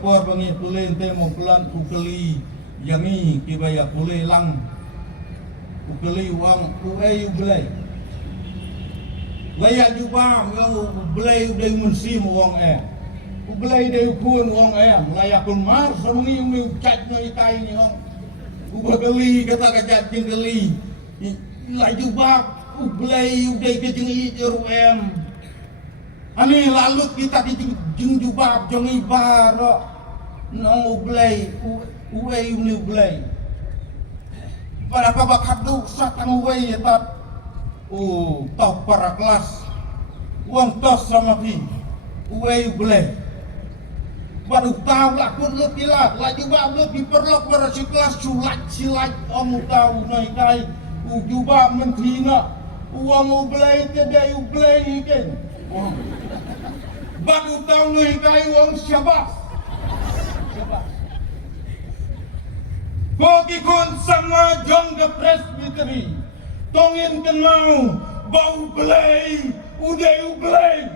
Singapura bangi pulih ente mau pelan ukeli yangi kibaya pulih lang ukeli uang uai ubelai layak juga yang ubelai udah mensim uang ubelai dia ukun uang layak pun mar semengi umi cat noi kai ni uang ubeli kata kajat jengeli layak juga ubelai udah kejengi jeruem ani lalu kita dijeng jubab jeng ibar nang ublay uwe uni ublay pada babak hadu satang uwe tat tau para kelas uang tos sama pi uwe ublay baru tahu lakun lu pilat lagi bab lu diperlok pada si kelas silat om tahu naik kai ujubab mentina uang ublay tidak ublay ikan baru tahu naik kai uang syabas Kokikun sama John the Presbytery tongin kenal bau belai udah belai